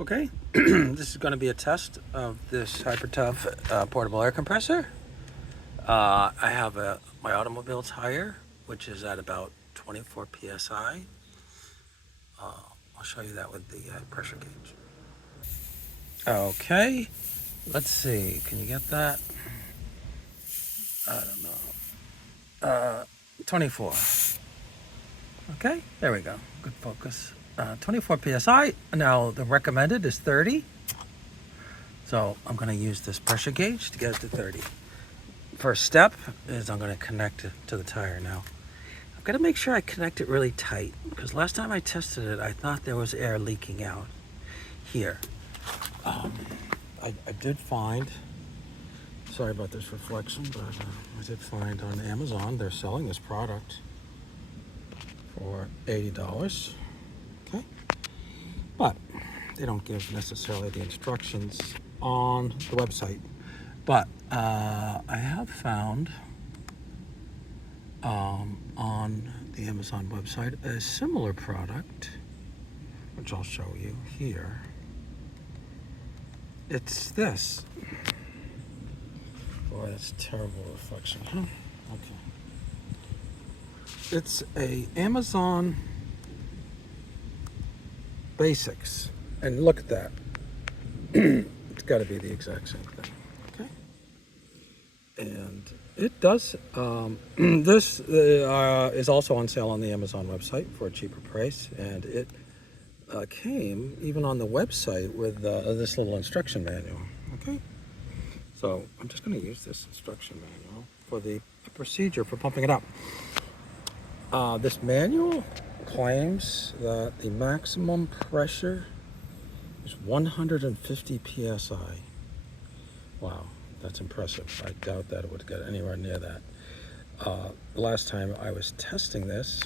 Okay, this is going to be a test of this Hyper Tough portable air compressor. I have my automobile tire, which is at about 24 psi. I'll show you that with the pressure gauge. Okay, let's see. Can you get that? I don't know. 24. Okay, there we go. Good focus. 24 psi. Now the recommended is 30. So I'm going to use this pressure gauge to get it to 30. First step is I'm going to connect it to the tire now. I've got to make sure I connect it really tight because last time I tested it, I thought there was air leaking out here. I did find, sorry about this reflection, but I did find on Amazon they're selling this product for $80. Okay, but they don't give necessarily the instructions on the website. But I have found on the Amazon website a similar product, which I'll show you here. It's this. Boy, that's terrible reflection, huh? Okay. It's a Amazon Basics. And look at that. It's got to be the exact same thing. Okay. And it does. This is also on sale on the Amazon website for a cheaper price. And it came even on the website with this little instruction manual. Okay. So I'm just going to use this instruction manual for the procedure for pumping it up. This manual claims that the maximum pressure is 150 psi. Wow, that's impressive. I doubt that it would get anywhere near that. The last time I was testing this,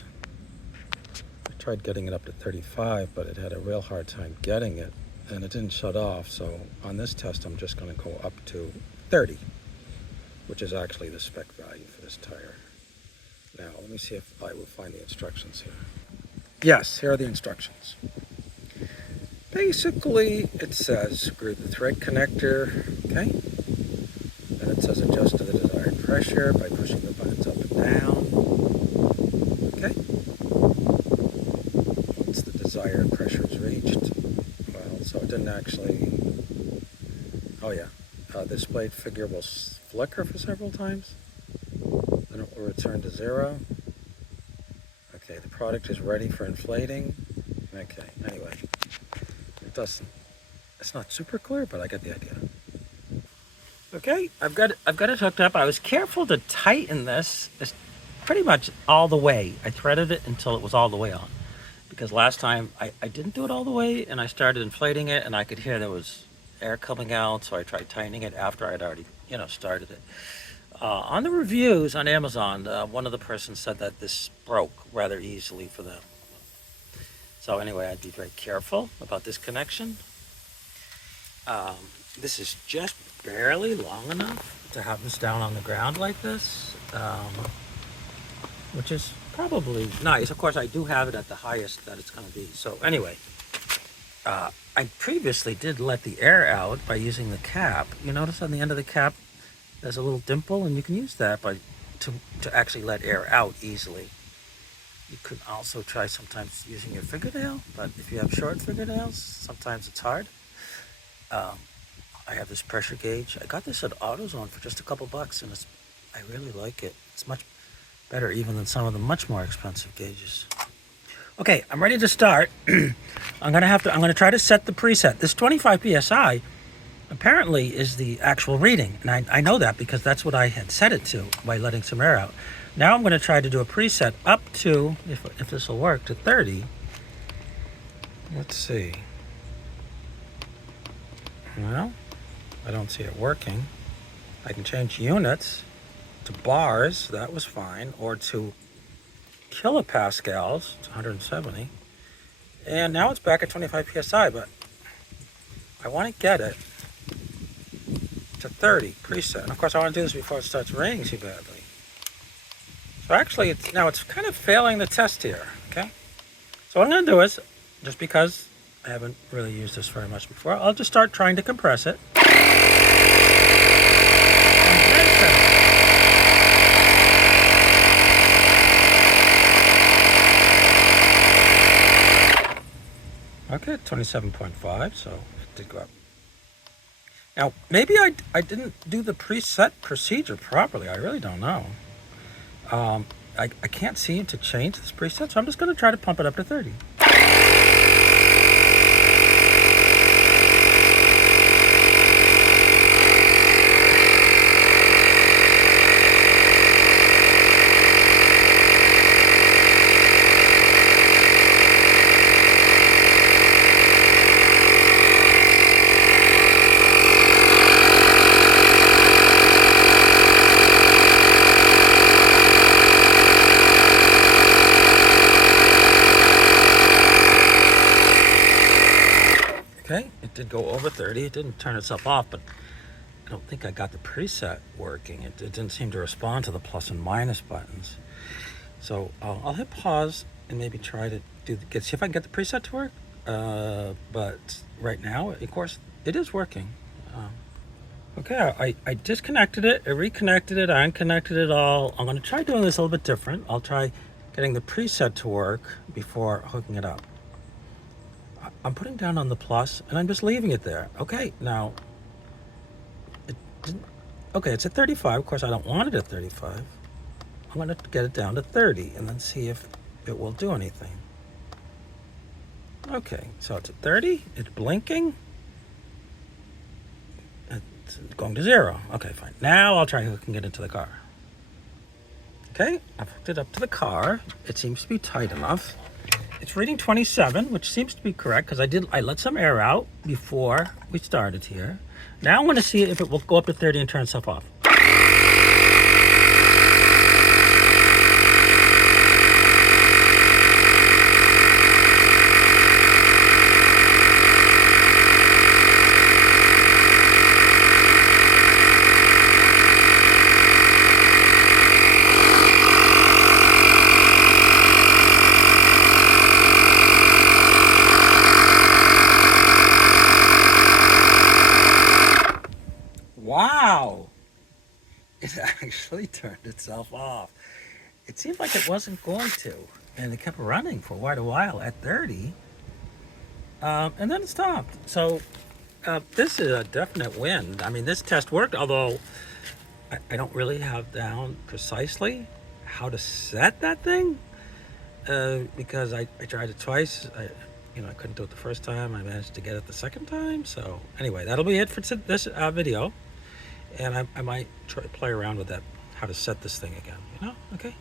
I tried getting it up to 35, but it had a real hard time getting it, and it didn't shut off. So on this test, I'm just going to go up to 30, which is actually the spec value for this tire. Now, let me see if I will find the instructions here. Yes, here are the instructions. Basically, it says screw the thread connector, okay? Then it says adjust to the desired pressure by pushing the buttons up and down, okay? Once the desired pressure is reached, well, so it didn't actually, oh yeah, this blade figure will flicker for several times. Then it will return to 0. Okay, the product is ready for inflating. Okay, anyway, it's not super clear, but I get the idea. Okay, I've got it hooked up. I was careful to tighten this. It's pretty much all the way. I threaded it until it was all the way on. Because last time I didn't do it all the way, and I started inflating it, and I could hear there was air coming out, so I tried tightening it after I'd already, started it. On the reviews on Amazon, one of the persons said that this broke rather easily for them. So anyway, I'd be very careful about this connection. This is just barely long enough to have this down on the ground like this, which is probably nice. Of course, I do have it at the highest that it's going to be. So anyway, I previously did let the air out by using the cap. You notice on the end of the cap, there's a little dimple, and you can use that to actually let air out easily. You could also try sometimes using your fingernail, but if you have short fingernails, sometimes it's hard. I have this pressure gauge. I got this at AutoZone for just a couple bucks, and I really like it. It's much better even than some of the much more expensive gauges. Okay, I'm ready to start. I'm gonna try to set the preset. This 25 psi apparently is the actual reading, and I know that because that's what I had set it to by letting some air out. Now I'm going to try to do a preset up to, if this will work, to 30. Let's see. Well, I don't see it working. I can change units to bars, that was fine, or to kilopascals, it's 170. And now it's back at 25 psi, but I want to get it to 30 preset. And of course, I want to do this before it starts raining too badly. So actually, it's kind of failing the test here, okay? So what I'm going to do is, just because I haven't really used this very much before. I'll just start trying to compress it. Okay, 27.5, so it did go up. Now, maybe I didn't do the preset procedure properly. I really don't know. I can't seem to change this preset, so I'm just going to try to pump it up to 30. Okay, it did go over 30. It didn't turn itself off, but I don't think I got the preset working. It didn't seem to respond to the plus and minus buttons. So I'll hit pause and maybe try to see if I can get the preset to work. But right now, of course, it is working. Okay, I disconnected it, I reconnected it, I unconnected it all. I'm going to try doing this a little bit different. I'll try getting the preset to work before hooking it up. I'm putting down on the plus and I'm just leaving it there. Okay, now, it's at 35. Of course, I don't want it at 35. I'm going to get it down to 30 and then see if it will do anything. Okay, so it's at 30. It's blinking. It's going to 0. Okay, fine. Now I'll try hooking it into the car. Okay, I've hooked it up to the car. It seems to be tight enough. It's reading 27, which seems to be correct because I let some air out before we started here. Now I'm going to see if it will go up to 30 and turn itself off. Wow! It actually turned itself off. It seemed like it wasn't going to, and it kept running for quite a while at 30, and then it stopped. So this is a definite win. I mean, this test worked, although I don't really have down precisely how to set that thing, because I tried it twice. I couldn't do it the first time. I managed to get it the second time. So anyway, that'll be it for this video. And I might play around with that, how to set this thing again, Okay?